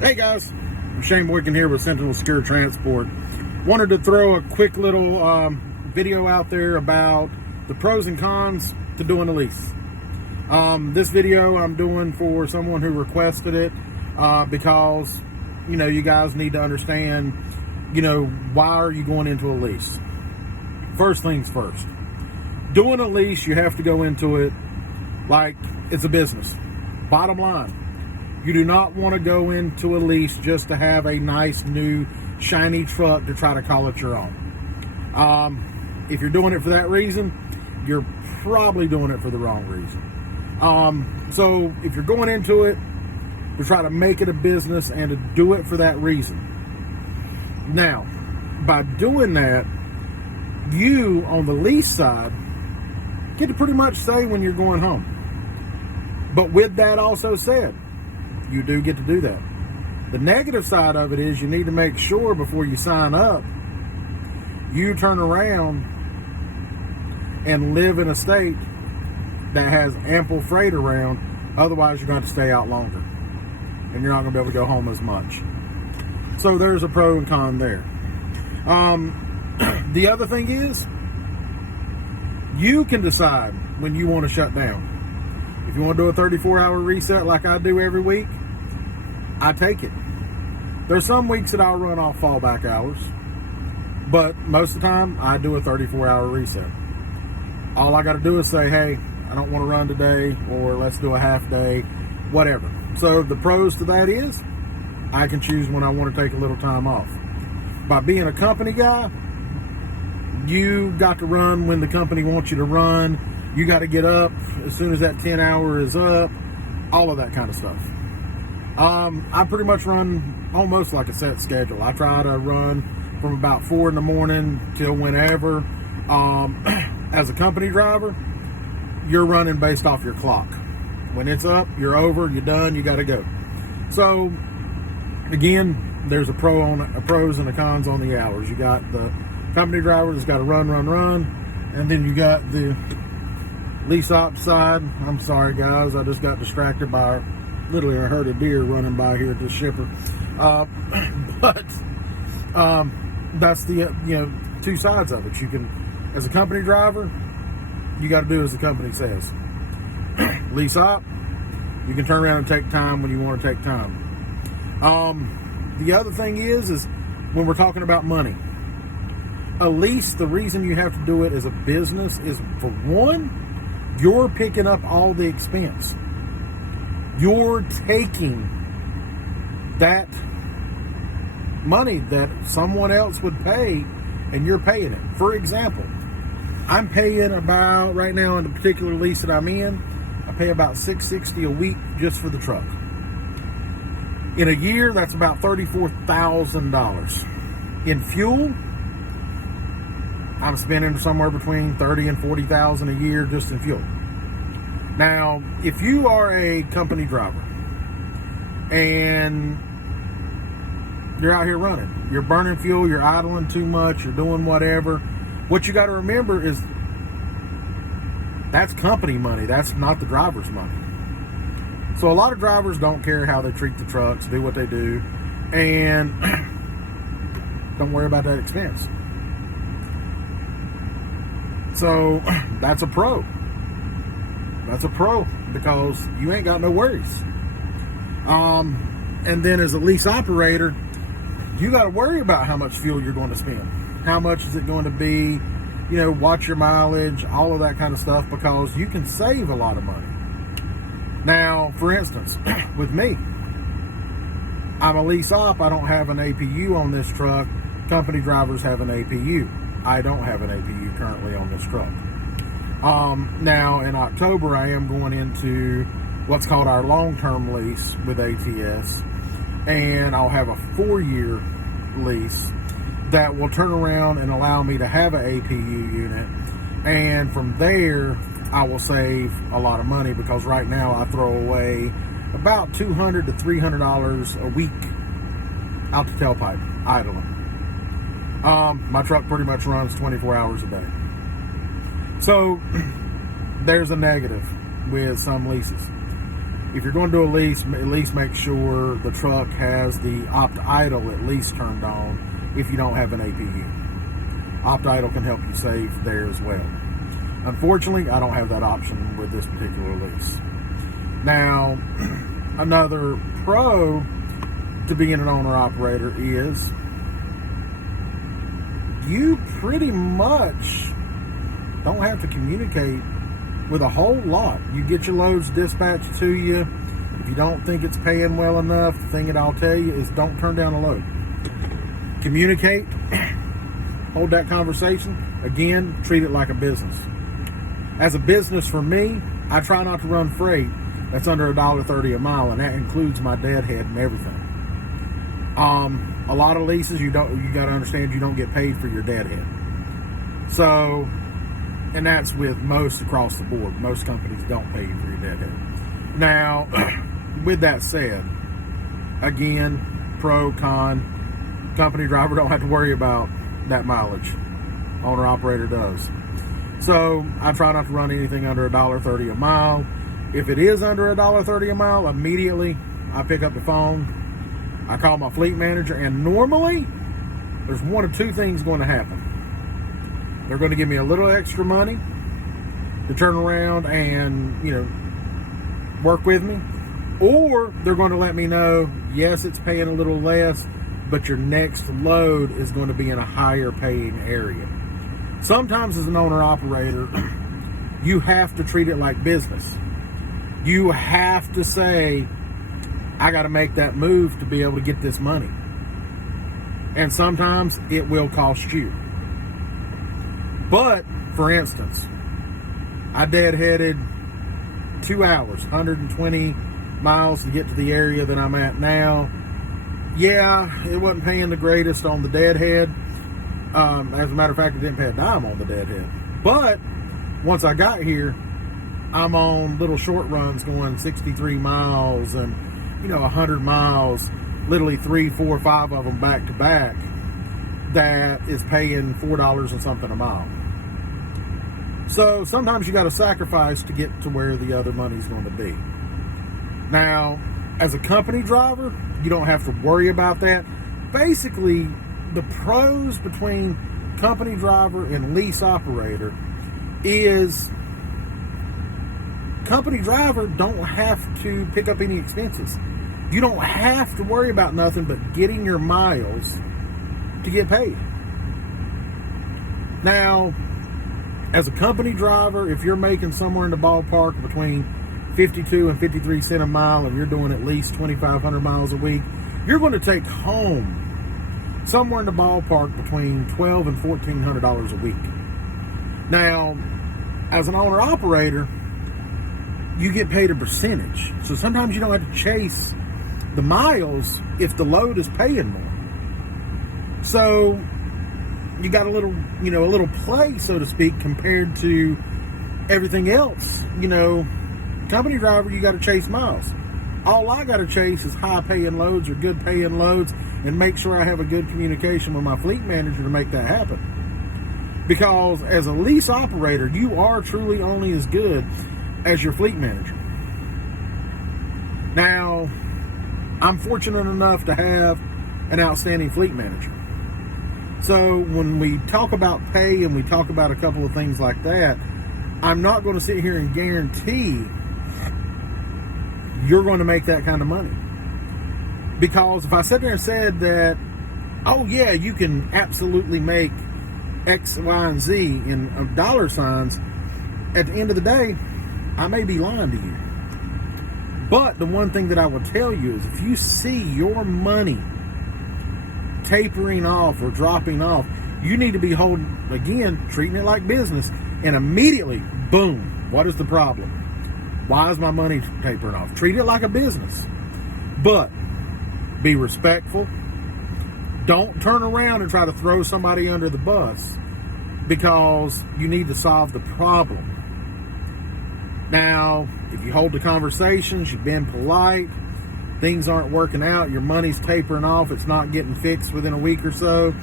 Hey guys, I'm Shane Boykin here with Sentinel Secure Transport. Wanted to throw a quick little video out there about the pros and cons to doing a lease. This video I'm doing for someone who requested it because, you guys need to understand, why are you going into a lease? First things first. Doing a lease, you have to go into it like it's a business. Bottom line. You do not want to go into a lease just to have a nice, new, shiny truck to try to call it your own. If you're doing it for that reason, you're probably doing it for the wrong reason. So if you're going into it to try to make it a business and to do it for that reason. Now, by doing that, you, on the lease side, get to pretty much say when you're going home. But with that also said, you do get to do that. The negative side of it is you need to make sure before you sign up, you turn around and live in a state that has ample freight around. Otherwise, you're going to have to stay out longer. And you're not going to be able to go home as much. So there's a pro and con there. The other thing is, you can decide when you want to shut down. If you want to do a 34-hour reset like I do every week, I take it. There's some weeks that I'll run off fallback hours, but most of the time I do a 34-hour reset. All I got to do is say, hey, I don't want to run today, or let's do a half day, whatever. So the pros to that is I can choose when I want to take a little time off. By being a company guy, you got to run when the company wants you to run. You got to get up as soon as that 10 hour is up, all of that kind of stuff. I pretty much run almost like a set schedule. I try to run from about 4 in the morning till whenever. As a company driver, you're running based off your clock. When it's up, you're over, you're done, you got to go. So, again, there's pros and a cons on the hours. You got the company driver that's got to run, and then you got the lease op side. I'm sorry guys, I just got distracted by literally a herd of deer running by here at this shipper. But that's the two sides of it. You can, as a company driver, you got to do as the company says. Lease op, you can turn around and take time when you want to take time. The other thing is when we're talking about money, a lease, the reason you have to do it as a business is, for one, you're picking up all the expense. You're taking that money that someone else would pay, and you're paying it. For example, I'm paying about, right now in the particular lease that I'm in, I pay about $660 a week just for the truck. In a year, that's about $34,000. In fuel, I'm spending somewhere between $30,000 and $40,000 a year just in fuel. Now, if you are a company driver and you're out here running, you're burning fuel, you're idling too much, you're doing whatever, what you got to remember is that's company money. That's not the driver's money. So a lot of drivers don't care how they treat the trucks, do what they do, and don't worry about that expense. So that's a pro. That's a pro because you ain't got no worries. And then as a lease operator, you got to worry about how much fuel you're going to spend. How much is it going to be? Watch your mileage, all of that kind of stuff, because you can save a lot of money. Now, for instance, with me, I'm a lease op. I don't have an APU on this truck. Company drivers have an APU. I don't have an APU currently on this truck. Now, in October, I am going into what's called our long-term lease with ATS, and I'll have a 4-year lease that will turn around and allow me to have an APU unit, and from there, I will save a lot of money because right now I throw away about $200 to $300 a week out the tailpipe idling. My truck pretty much runs 24 hours a day. So there's a negative with some leases. if you're going to do a lease, at least make sure the truck has the opt idle at least turned on if you don't have an APU. Opt idle can help you save there as well. Unfortunately, I don't have that option with this particular lease. Now, another pro to being an owner-operator is you pretty much don't have to communicate with a whole lot. You get your loads dispatched to you. If you don't think it's paying well enough, the thing that I'll tell you is don't turn down a load. Communicate, hold that conversation. Again, treat it like a business. As a business for me, I try not to run freight that's under $1.30 a mile, and that includes my deadhead and everything. A lot of leases, you got to understand you don't get paid for your deadhead. So, and that's with most across the board. Most companies don't pay you for your deadhead. Now, with that said, again, pro, con, company driver don't have to worry about that mileage. Owner operator does. So I try not to run anything under $1.30 a mile. If it is under $1.30 a mile, immediately I pick up the phone, I call my fleet manager, and normally there's one of two things going to happen. They're going to give me a little extra money to turn around and, work with me, or they're going to let me know, yes, it's paying a little less, but your next load is going to be in a higher paying area. Sometimes as an owner operator, you have to treat it like business. You have to say, I got to make that move to be able to get this money. And sometimes it will cost you. But, for instance, I deadheaded 2 hours, 120 miles to get to the area that I'm at now. Yeah, it wasn't paying the greatest on the deadhead. As a matter of fact, it didn't pay a dime on the deadhead. But once I got here, I'm on little short runs going 63 miles and 100 miles, literally 3, 4, 5 of them back to back. That is paying $4 and something a mile. So sometimes you got to sacrifice to get to where the other money's going to be. Now, as a company driver, you don't have to worry about that. Basically, the pros between company driver and lease operator is company driver don't have to pick up any expenses. You don't have to worry about nothing but getting your miles to get paid. Now, as a company driver, if you're making somewhere in the ballpark between 52 and 53 cents a mile, and you're doing at least 2,500 miles a week, you're going to take home somewhere in the ballpark between $1,200 and $1,400 a week. Now, as an owner operator, you get paid a percentage. So sometimes you don't have to chase the miles if the load is paying more. So you got a little play, so to speak, compared to everything else. Company driver, you got to chase miles. All I got to chase is high paying loads or good paying loads, and make sure I have a good communication with my fleet manager to make that happen. Because as a lease operator, you are truly only as good as your fleet manager. Now, I'm fortunate enough to have an outstanding fleet manager. So when we talk about pay and we talk about a couple of things like that, I'm not going to sit here and guarantee you're going to make that kind of money. Because if I sat there and said that, oh yeah, you can absolutely make X, Y, and Z in dollar signs, at the end of the day, I may be lying to you. But the one thing that I will tell you is if you see your money tapering off or dropping off, you need to be treating it like business, and immediately, boom, what is the problem? Why is my money tapering off? Treat it like a business. But be respectful. Don't turn around and try to throw somebody under the bus, because you need to solve the problem. Now, if you hold the conversations, you've been polite, things aren't working out, your money's tapering off, it's not getting fixed within a week or so,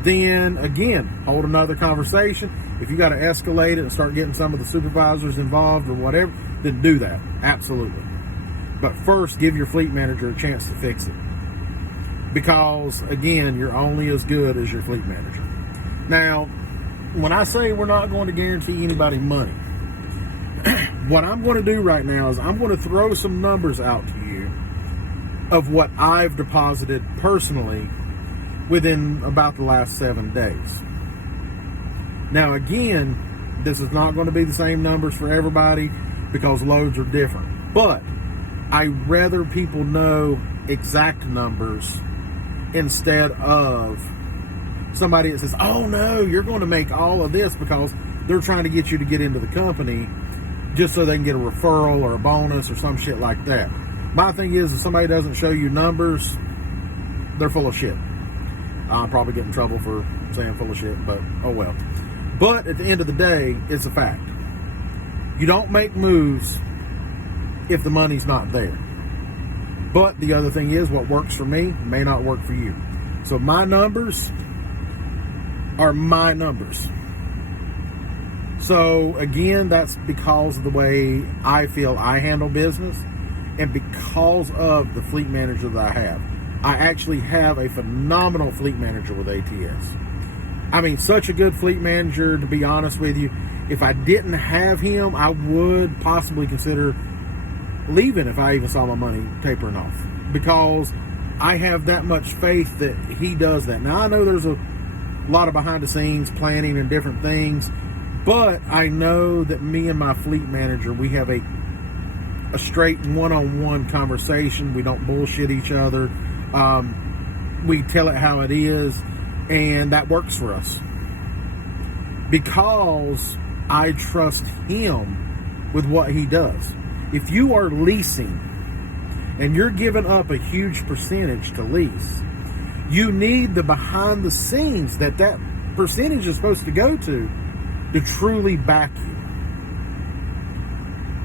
then again, hold another conversation. If you got to escalate it and start getting some of the supervisors involved or whatever, then do that. Absolutely. But first, give your fleet manager a chance to fix it. Because, again, you're only as good as your fleet manager. Now, when I say we're not going to guarantee anybody money, what I'm going to do right now is I'm going to throw some numbers out to you of what I've deposited personally within about the last 7 days. Now, again, this is not going to be the same numbers for everybody because loads are different. But I'd rather people know exact numbers instead of somebody that says, oh no, you're going to make all of this because they're trying to get you to get into the company just so they can get a referral or a bonus or some shit like that. My thing is, if somebody doesn't show you numbers, they're full of shit. I'll probably get in trouble for saying full of shit, but oh well. But at the end of the day, it's a fact. You don't make moves if the money's not there. But the other thing is, what works for me may not work for you. So my numbers are my numbers. So again, that's because of the way I feel I handle business and because of the fleet manager that I have. I actually have a phenomenal fleet manager with ATS. I mean, such a good fleet manager, to be honest with you. If I didn't have him, I would possibly consider leaving if I even saw my money tapering off, because I have that much faith that he does that. Now, I know there's a lot of behind the scenes planning and different things, but I know that me and my fleet manager, we have a straight one-on-one conversation. We don't bullshit each other. We tell it how it is, and that works for us because I trust him with what he does. If you are leasing and you're giving up a huge percentage to lease, you need the behind the scenes that percentage is supposed to go to truly back you.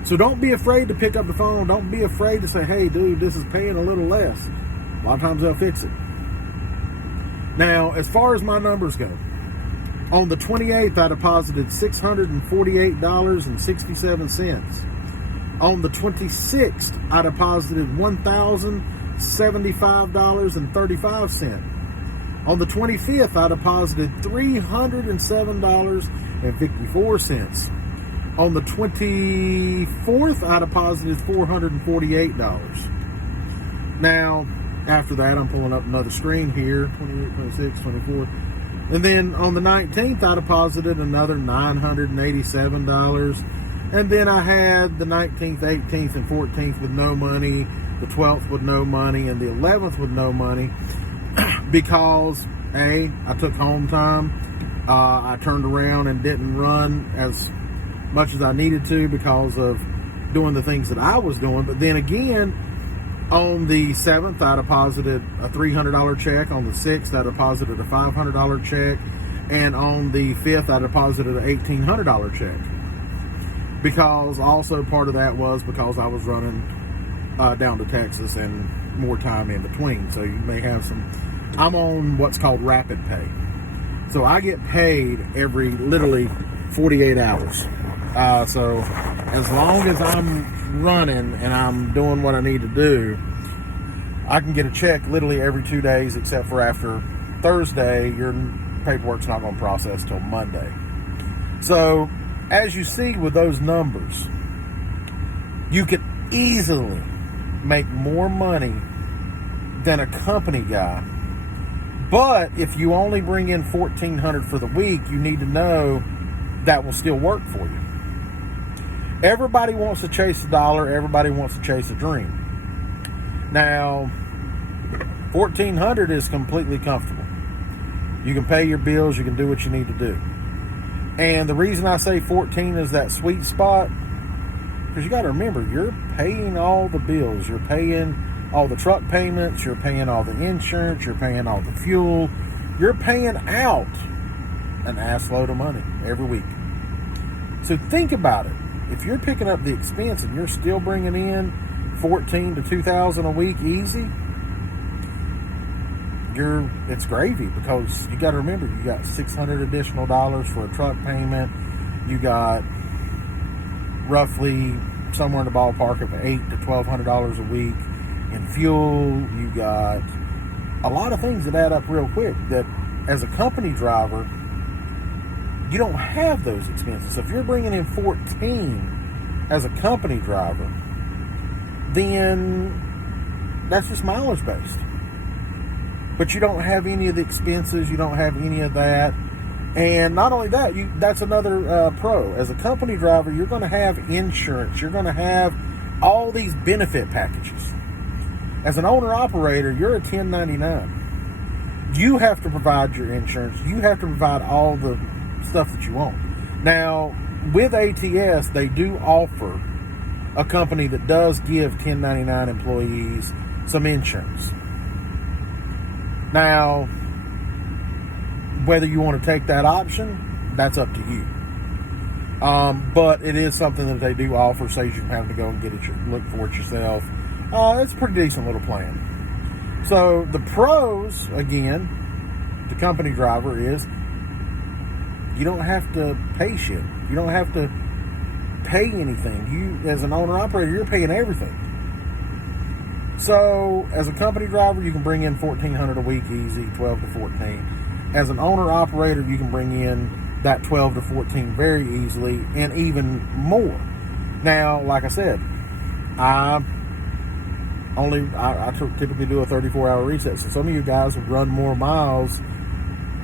So don't be afraid to pick up the phone. Don't be afraid to say, hey, dude, this is paying a little less. A lot of times they'll fix it. Now, as far as my numbers go, on the 28th, I deposited $648.67. On the 26th, I deposited $1,075.35. On the 25th, I deposited $307.54. On the 24th, I deposited $448. Now, after that, I'm pulling up another screen here, 28, 26, 24. And then on the 19th, I deposited another $987. And then I had the 19th, 18th, and 14th with no money, the 12th with no money, and the 11th with no money because, A, I took home time. I turned around and didn't run as much as I needed to because of doing the things that I was doing. But then again, on the 7th, I deposited a $300 check. On the 6th, I deposited a $500 check. And on the 5th, I deposited an $1,800 check. Because also part of that was because I was running down to Texas and more time in between. So you may have some... I'm on what's called rapid pay. So I get paid every literally 48 hours. So as long as I'm running and I'm doing what I need to do, I can get a check literally every 2 days, except for after Thursday, your paperwork's not going to process till Monday. So as you see with those numbers, you could easily make more money than a company guy. But if you only bring in $1,400 for the week, you need to know that will still work for you. Everybody wants to chase a dollar. Everybody wants to chase a dream. Now, $1,400 is completely comfortable. You can pay your bills. You can do what you need to do. And the reason I say 14 is that sweet spot, because you got to remember, you're paying all the bills. You're paying all the truck payments. You're paying all the insurance. You're paying all the fuel. You're paying out an ass load of money every week. So think about it. If you're picking up the expense and you're still bringing in $14,000 to $2,000 a week easy, it's gravy, because you got to remember, you got $600 additional dollars for a truck payment. You got roughly somewhere in the ballpark of $800 to $1,200 a week in fuel. You got a lot of things that add up real quick that as a company driver, you don't have those expenses. So if you're bringing in 14 as a company driver, then that's just mileage based. But you don't have any of the expenses. You don't have any of that. And not only that, that's another pro. As a company driver, you're going to have insurance. You're going to have all these benefit packages. As an owner-operator, you're a 1099. You have to provide your insurance. You have to provide all the stuff that you want. Now, with ATS, they do offer a company that does give 1099 employees some insurance. Now, whether you want to take that option, that's up to you. But it is something that they do offer, so you can have to go and look for it yourself. It's a pretty decent little plan. So the pros, again, the company driver is you don't have to pay shit. You don't have to pay anything. You, as an owner-operator, you're paying everything. So as a company driver, you can bring in $1,400 a week easy, 12 to 14. As an owner-operator, you can bring in that 12 to 14 very easily and even more. Now, like I said, I typically do a 34-hour reset. So some of you guys have run more miles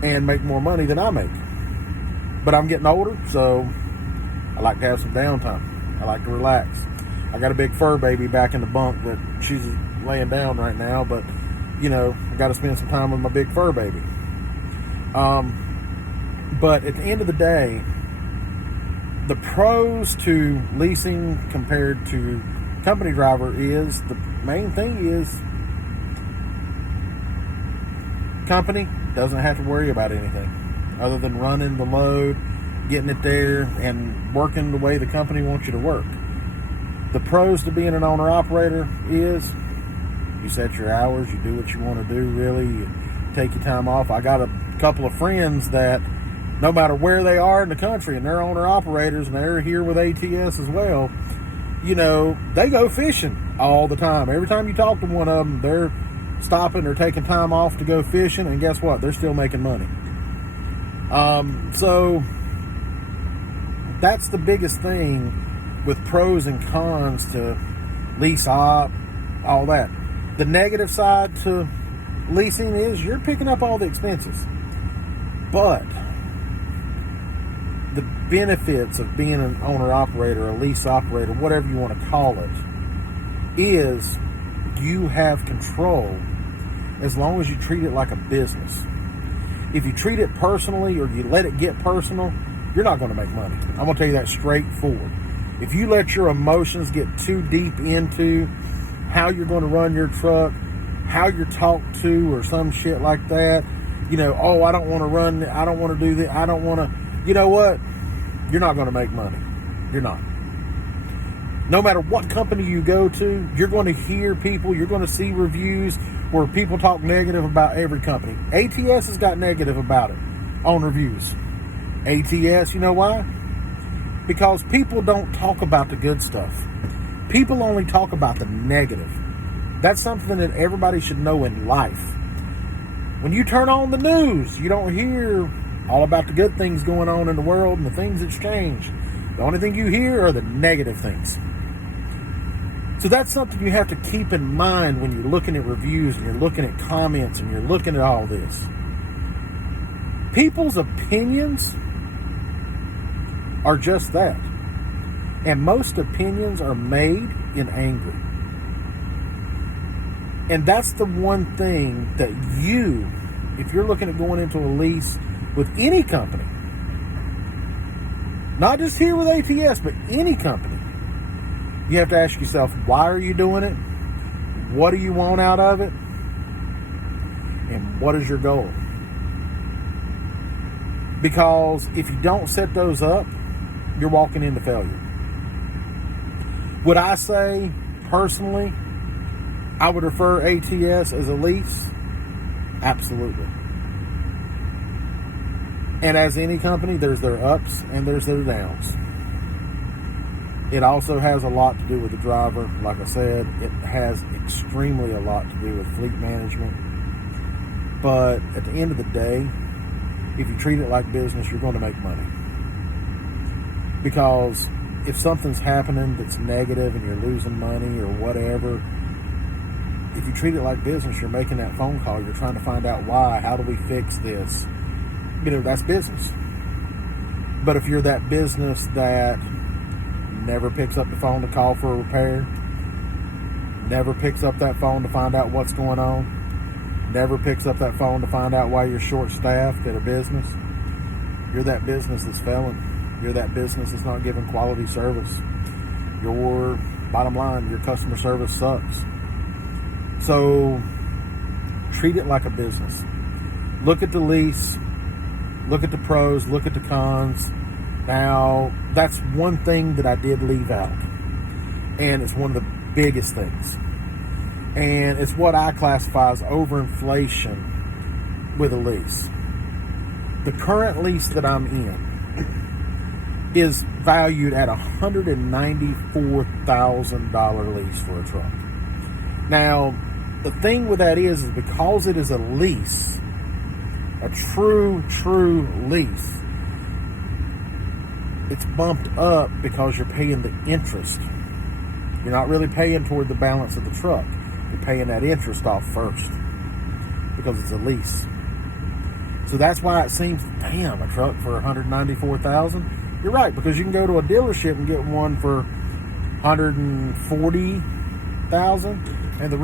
and make more money than I make. But I'm getting older, so I like to have some downtime. I like to relax. I got a big fur baby back in the bunk that she's laying down right now, but, you know, I got to spend some time with my big fur baby. But at the end of the day, the pros to leasing compared to company driver is, the main thing is company doesn't have to worry about anything other than running the load, getting it there, and working the way the company wants you to work. The pros to being an owner-operator is you set your hours, you do what you want to do, really. You take your time off. I got a couple of friends that no matter where they are in the country, and they're owner-operators, and they're here with ATS as well, you know, they go fishing all the time. Every time you talk to one of them, they're stopping or taking time off to go fishing, and guess what? They're still making money. So that's the biggest thing with pros and cons to lease op, all that. The negative side to leasing is you're picking up all the expenses. But the benefits of being an owner-operator, a lease operator, whatever you want to call it, is you have control as long as you treat it like a business. If you treat it personally or you let it get personal, you're not going to make money. I'm going to tell you that straightforward. If you let your emotions get too deep into how you're going to run your truck, how you're talked to, or some shit like that, you know, oh, I don't want to run, I don't want to do that, I don't want to, you know what? You're not going to make money. You're not. No matter what company you go to, you're going to hear people, you're going to see reviews where people talk negative about every company. ATS has got negative about it on reviews. ATS, you know why? Because people don't talk about the good stuff. People only talk about the negative. That's something that everybody should know in life. When you turn on the news, you don't hear all about the good things going on in the world and the things that's changed. The only thing you hear are the negative things. So that's something you have to keep in mind when you're looking at reviews and you're looking at comments and you're looking at all this. People's opinions are just that. And most opinions are made in anger. And that's the one thing that you, if you're looking at going into a lease with any company, not just here with ATS, but any company, you have to ask yourself, why are you doing it? What do you want out of it? And what is your goal? Because if you don't set those up, you're walking into failure. Would I say, personally, I would refer ATS as a lease? Absolutely. And as any company, there's their ups and there's their downs. It also has a lot to do with the driver. Like I said, it has extremely a lot to do with fleet management. But at the end of the day, if you treat it like business, you're going to make money. Because if something's happening that's negative and you're losing money or whatever, if you treat it like business, you're making that phone call. You're trying to find out why. How do we fix this? That's business. But if you're that business that never picks up the phone to call for a repair, never picks up that phone to find out what's going on, never picks up that phone to find out why you're short-staffed at a business, you're that business that's failing. You're that business that's not giving quality service. Your bottom line, your customer service sucks. So treat it like a business. Look at the lease, look at the pros, look at the cons. Now, that's one thing that I did leave out, and it's one of the biggest things. And it's what I classify as overinflation with a lease. The current lease that I'm in is valued at $194,000 lease for a truck. Now, the thing with that is because it is a lease, a true lease, it's bumped up because you're paying the interest. You're not really paying toward the balance of the truck. You're paying that interest off first because it's a lease. So that's why it seems, damn, a truck for $194,000. You're right, because you can go to a dealership and get one for $140,000, and the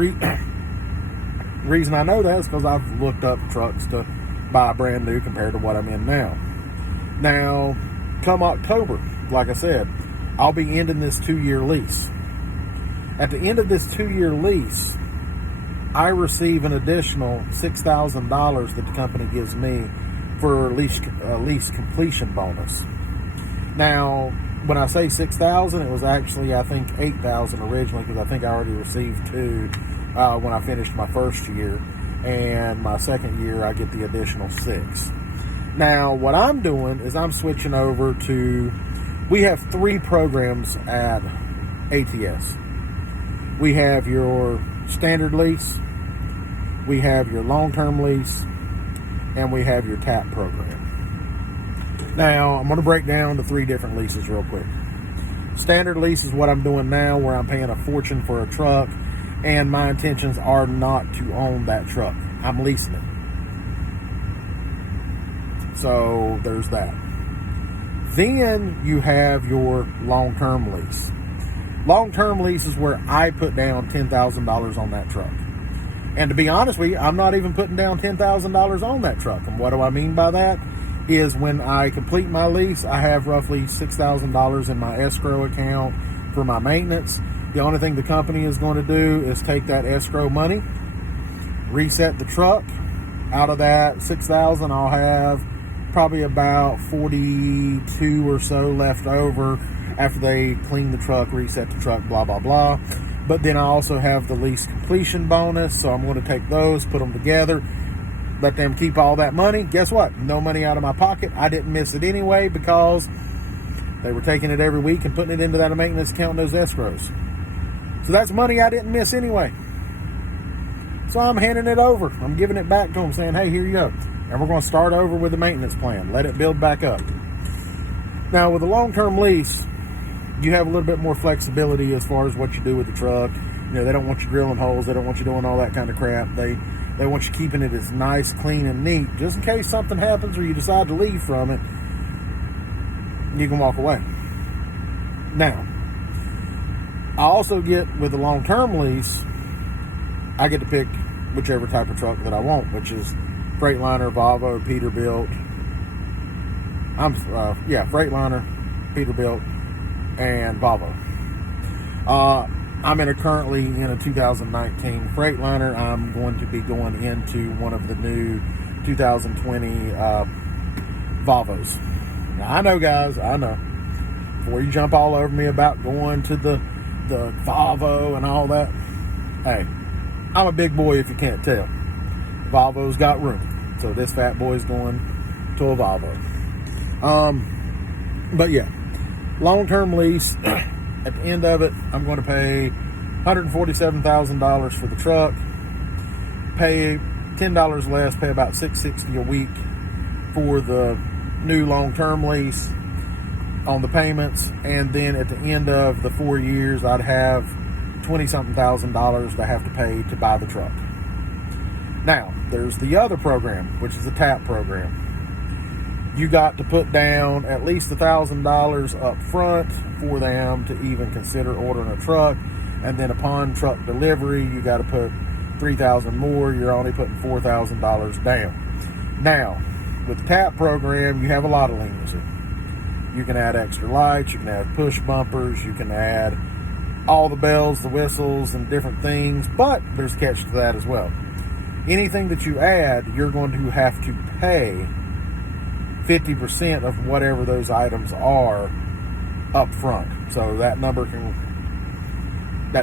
reason I know that is because I've looked up trucks to buy brand new compared to what I'm in now. Now, come October, like I said, I'll be ending this 2-year lease. At the end of this 2-year lease, I receive an additional $6,000 that the company gives me for lease completion bonus. Now, when I say $6,000, it was actually, I think, $8,000 originally, because I think I already received $2,000 when I finished my first year, and my second year I get the additional $6,000. Now, what I'm doing is I'm switching over to, we have 3 programs at ATS. We have your standard lease, we have your long-term lease, and we have your TAP program. Now, I'm going to break down the 3 different leases real quick. Standard lease is what I'm doing now, where I'm paying a fortune for a truck, and my intentions are not to own that truck. I'm leasing it. So, there's that. Then you have your long-term lease. Long-term lease is where I put down $10,000 on that truck. And to be honest with you, I'm not even putting down $10,000 on that truck. And what do I mean by that? Is when I complete my lease, I have roughly $6,000 in my escrow account for my maintenance. The only thing the company is going to do is take that escrow money, reset the truck. Out of that $6,000, I'll have probably about 42 or so left over after they clean the truck, reset the truck, blah, blah, blah. But then I also have the lease completion bonus, so I'm going to take those, put them together, let them keep all that money. Guess what? No money out of my pocket. I didn't miss it anyway because they were taking it every week and putting it into that maintenance account and those escrows. So that's money I didn't miss anyway. So I'm handing it over. I'm giving it back to them, saying, hey, here you go. And we're going to start over with the maintenance plan. Let it build back up. Now, with a long-term lease, you have a little bit more flexibility as far as what you do with the truck. They don't want you drilling holes. They don't want you doing all that kind of crap. They want you keeping it as nice, clean, and neat, just in case something happens or you decide to leave from it, you can walk away. Now, I also get, with the long-term lease, I get to pick whichever type of truck that I want, which is Freightliner, Volvo, Peterbilt. Freightliner, Peterbilt, and Volvo. I'm currently in a 2019 Freightliner. I'm going to be going into one of the new 2020 Volvos. Now, I know, guys, I know. Before you jump all over me about going to the Volvo and all that, hey, I'm a big boy if you can't tell. Volvo's got room. So this fat boy's going to a Volvo. But yeah, long-term lease, At the end of it, I'm going to pay $147,000 for the truck, pay $10 less, pay about $660 a week for the new long-term lease on the payments, and then at the end of the 4 years, I'd have $20-something thousand to have to pay to buy the truck. Now, there's the other program, which is the TAP program. You got to put down at least $1,000 up front for them to even consider ordering a truck, and then upon truck delivery, you got to put $3,000 more. You're only putting $4,000 down. Now, with the TAP program, you have a lot of leniency. You can add extra lights, you can add push bumpers, you can add all the bells, the whistles, and different things, but there's a catch to that as well. Anything that you add, you're going to have to pay 50% of whatever those items are up front. So that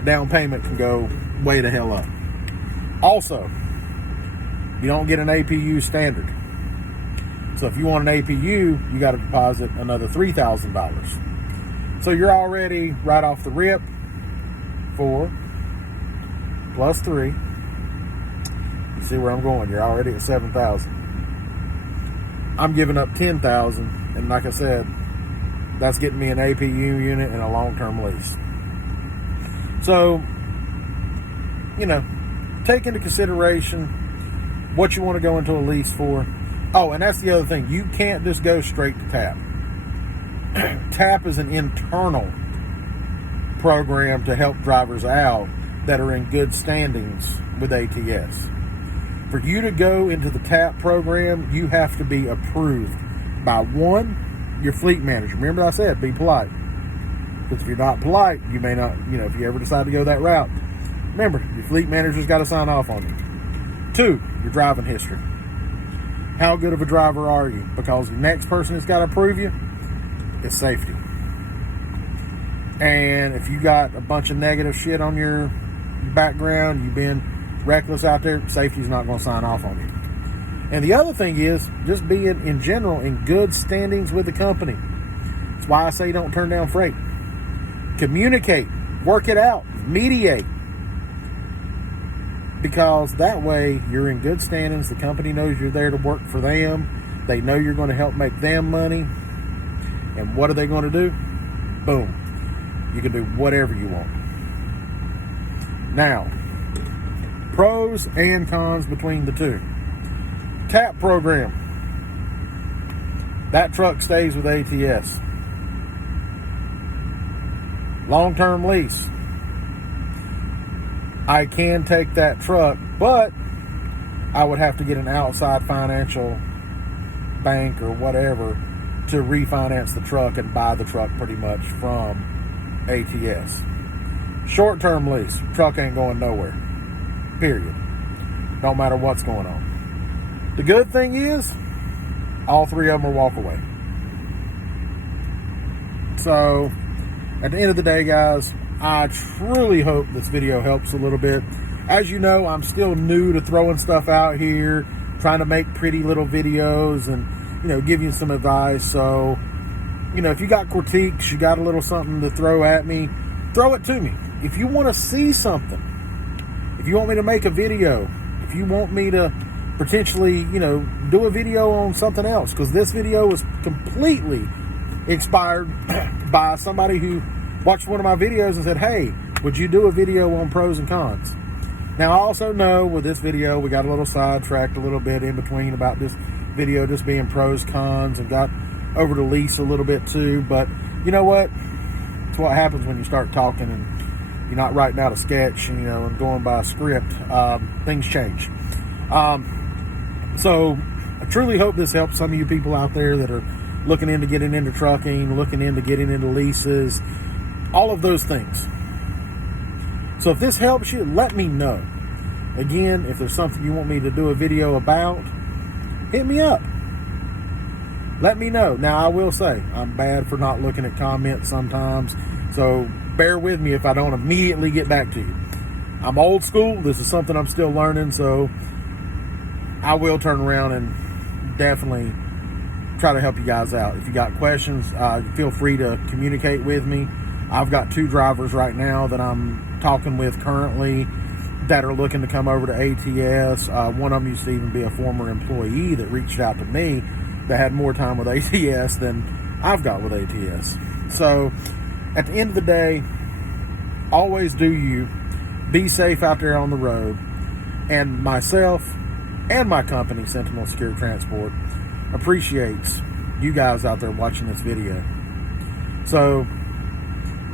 down payment can go way the hell up. Also, you don't get an APU standard. So if you want an APU, you got to deposit another $3,000. So you're already right off the rip, 4 plus 3. You see where I'm going? You're already at $7,000. I'm giving up $10,000, and like I said, that's getting me an APU unit and a long-term lease. So, take into consideration what you want to go into a lease for. Oh, and that's the other thing. You can't just go straight to TAP. TAP is an internal program to help drivers out that are in good standings with ATS. For you to go into the TAP program, you have to be approved by one, your fleet manager. Remember I said, be polite. Because if you're not polite, you may not, if you ever decide to go that route, remember, your fleet manager's got to sign off on you. 2, your driving history. How good of a driver are you? Because the next person that's got to approve you is safety. And if you got a bunch of negative shit on your background, you've been reckless out there, safety's not going to sign off on you. And the other thing is just being in general in good standings with the company. That's why I say don't turn down freight. Communicate, work it out, mediate. Because that way you're in good standings. The company knows you're there to work for them. They know you're going to help make them money. And what are they going to do? Boom. You can do whatever you want. Now, pros and cons between the two. TAP program. That truck stays with ATS. Long-term lease. I can take that truck, but I would have to get an outside financial bank or whatever to refinance the truck and buy the truck pretty much from ATS. Short-term lease. Truck ain't going nowhere. Period. Don't matter what's going on. The good thing is, all 3 of them are walk away. So, at the end of the day, guys, I truly hope this video helps a little bit. As you know, I'm still new to throwing stuff out here, trying to make pretty little videos and, give you some advice. So, if you got critiques, you got a little something to throw at me, throw it to me. If you want to see something, if you want me to make a video, if you want me to potentially, do a video on something else, because this video was completely inspired by somebody who watched one of my videos and said, hey, would you do a video on pros and cons? Now, I also know with this video, we got a little sidetracked a little bit in between about this video just being pros, cons, and got over to Lease a little bit too. But you know what? It's what happens when you start talking and you're not writing out a sketch, and going by a script. Things change. So I truly hope this helps some of you people out there that are looking into getting into trucking, looking into getting into leases, all of those things. So if this helps you, let me know. Again, if there's something you want me to do a video about, hit me up. Let me know. Now, I will say, I'm bad for not looking at comments sometimes, so bear with me if I don't immediately get back to you. I'm old school. This is something I'm still learning, so I will turn around and definitely try to help you guys out. If you got questions, feel free to communicate with me. I've got 2 drivers right now that I'm talking with currently that are looking to come over to ATS. One of them used to even be a former employee that reached out to me that had more time with ATS than I've got with ATS. So at the end of the day, always do you. Be safe out there on the road. And myself and my company, Sentinel Secure Transport, appreciates you guys out there watching this video. So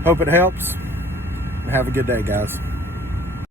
hope it helps, and have a good day, guys.